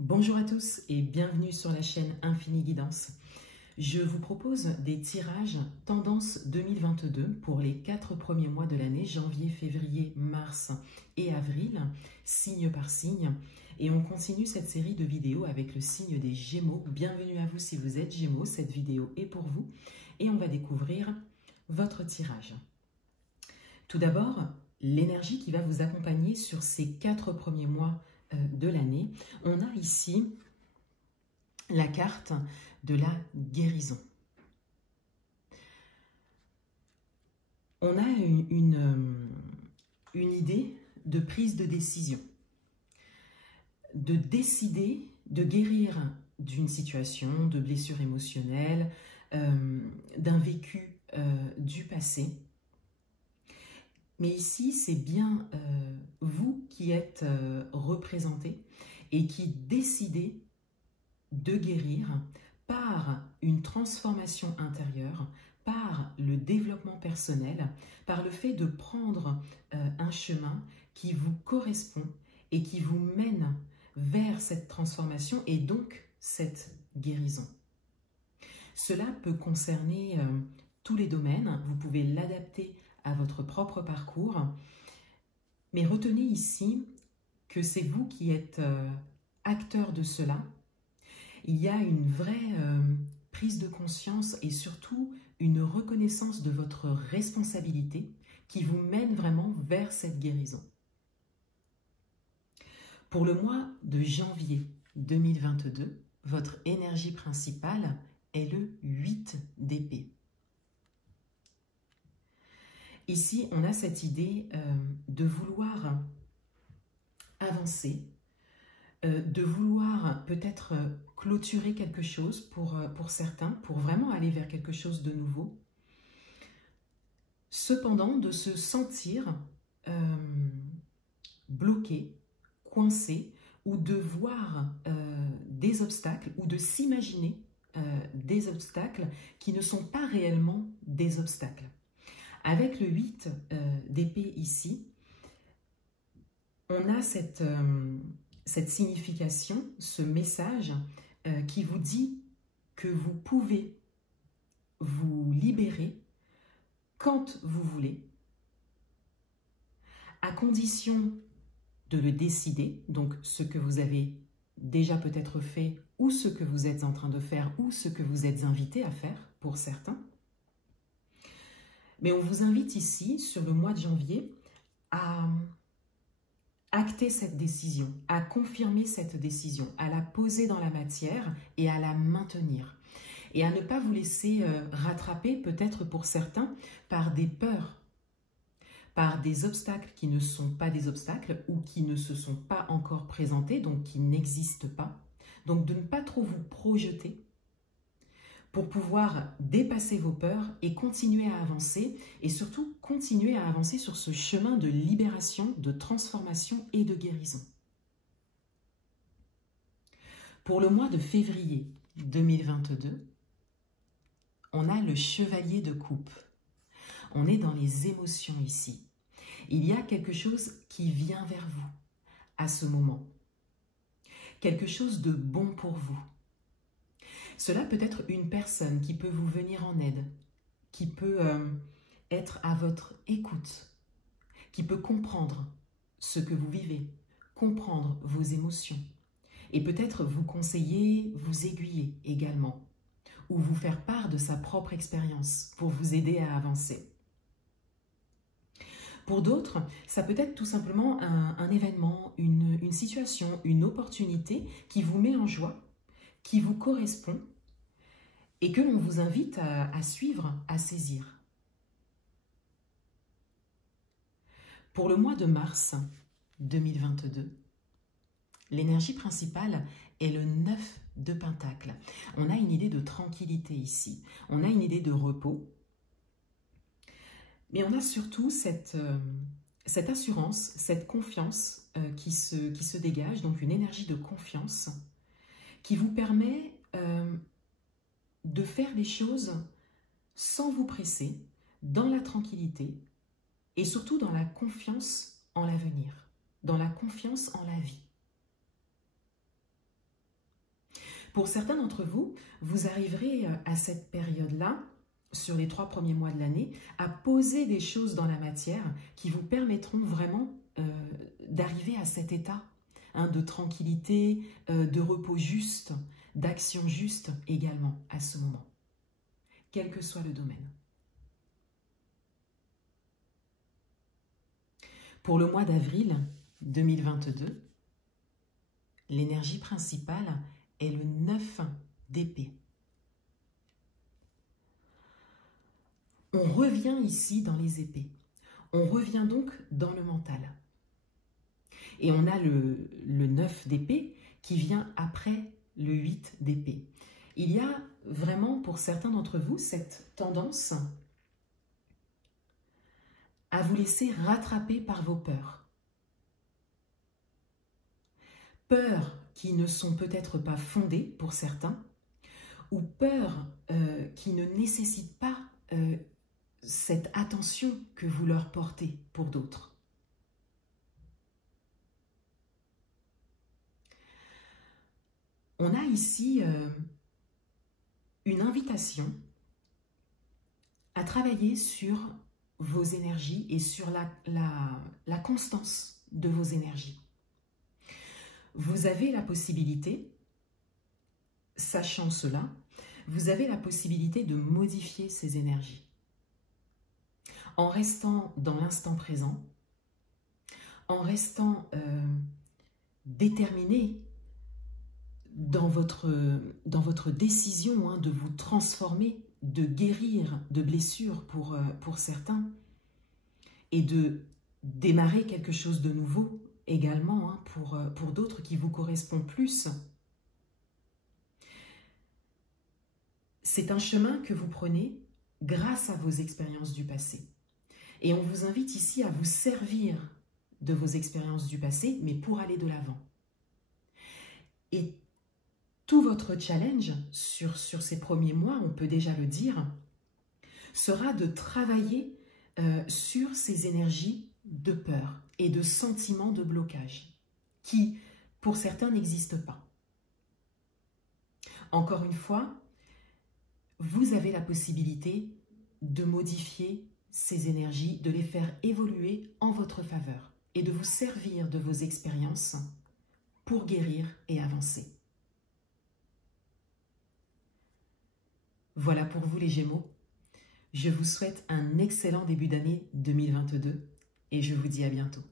Bonjour à tous et bienvenue sur la chaîne Infini Guidance. Je vous propose des tirages tendance 2022 pour les 4 premiers mois de l'année, janvier, février, mars et avril, signe par signe. Et on continue cette série de vidéos avec le signe des Gémeaux. Bienvenue à vous si vous êtes Gémeaux, cette vidéo est pour vous. Et on va découvrir votre tirage. Tout d'abord, l'énergie qui va vous accompagner sur ces 4 premiers mois de l'année. On a ici la carte de la guérison. On a une idée de prise de décision, de décider de guérir d'une situation, de blessure émotionnelle, d'un vécu du passé. Mais ici, c'est bien vous qui êtes représenté et qui décidez de guérir par une transformation intérieure, par le développement personnel, par le fait de prendre un chemin qui vous correspond et qui vous mène vers cette transformation et donc cette guérison. Cela peut concerner tous les domaines, vous pouvez l'adapter à votre propre parcours, mais retenez ici que c'est vous qui êtes acteur de cela. Il y a une vraie prise de conscience et surtout une reconnaissance de votre responsabilité qui vous mène vraiment vers cette guérison. Pour le mois de janvier 2022, votre énergie principale est le 8 d'épée. Ici, on a cette idée de vouloir avancer, de vouloir peut-être clôturer quelque chose pour certains, pour vraiment aller vers quelque chose de nouveau. Cependant, de se sentir bloqué, coincé, ou de voir des obstacles, ou de s'imaginer des obstacles qui ne sont pas réellement des obstacles. Avec le 8 d'épée ici, on a cette signification, ce message qui vous dit que vous pouvez vous libérer quand vous voulez, à condition de le décider, donc ce que vous avez déjà peut-être fait, ou ce que vous êtes en train de faire, ou ce que vous êtes invité à faire pour certains. Mais on vous invite ici, sur le mois de janvier, à acter cette décision, à confirmer cette décision, à la poser dans la matière et à la maintenir. Et à ne pas vous laisser rattraper, peut-être pour certains, par des peurs, par des obstacles qui ne sont pas des obstacles ou qui ne se sont pas encore présentés, donc qui n'existent pas. Donc de ne pas trop vous projeter pour pouvoir dépasser vos peurs et continuer à avancer, et surtout continuer à avancer sur ce chemin de libération, de transformation et de guérison. Pour le mois de février 2022, on a le chevalier de coupe. On est dans les émotions ici. Il y a quelque chose qui vient vers vous à ce moment. Quelque chose de bon pour vous. Cela peut être une personne qui peut vous venir en aide, qui peut être à votre écoute, qui peut comprendre ce que vous vivez, comprendre vos émotions, et peut-être vous conseiller, vous aiguiller également, ou vous faire part de sa propre expérience pour vous aider à avancer. Pour d'autres, ça peut être tout simplement un événement, une situation, une opportunité qui vous met en joie, qui vous correspond et que l'on vous invite à suivre, à saisir. Pour le mois de mars 2022, l'énergie principale est le 9 de Pentacle. On a une idée de tranquillité ici, on a une idée de repos, mais on a surtout cette assurance, cette confiance qui se dégage, donc une énergie de confiance qui vous permet de faire les choses sans vous presser, dans la tranquillité et surtout dans la confiance en l'avenir, dans la confiance en la vie. Pour certains d'entre vous, vous arriverez à cette période-là, sur les 3 premiers mois de l'année, à poser des choses dans la matière qui vous permettront vraiment d'arriver à cet état de tranquillité, de repos juste, d'action juste également à ce moment, quel que soit le domaine. Pour le mois d'avril 2022, l'énergie principale est le 9 d'épée. On revient ici dans les épées. On revient donc dans le mental. Et on a le 9 d'épée qui vient après le 8 d'épée. Il y a vraiment pour certains d'entre vous cette tendance à vous laisser rattraper par vos peurs. Peurs qui ne sont peut-être pas fondées pour certains, ou peurs qui ne nécessitent pas cette attention que vous leur portez pour d'autres. On a ici une invitation à travailler sur vos énergies et sur la constance de vos énergies. Vous avez la possibilité, sachant cela, vous avez la possibilité de modifier ces énergies. En restant dans l'instant présent, en restant déterminé dans votre décision de vous transformer, de guérir de blessures pour certains, et de démarrer quelque chose de nouveau également pour d'autres qui vous correspond plus. C'est un chemin que vous prenez grâce à vos expériences du passé. Et on vous invite ici à vous servir de vos expériences du passé, mais pour aller de l'avant. Et tout votre challenge sur ces premiers mois, on peut déjà le dire, sera de travailler sur ces énergies de peur et de sentiments de blocage qui, pour certains, n'existent pas. Encore une fois, vous avez la possibilité de modifier ces énergies, de les faire évoluer en votre faveur et de vous servir de vos expériences pour guérir et avancer. Voilà pour vous les Gémeaux. Je vous souhaite un excellent début d'année 2022 et je vous dis à bientôt.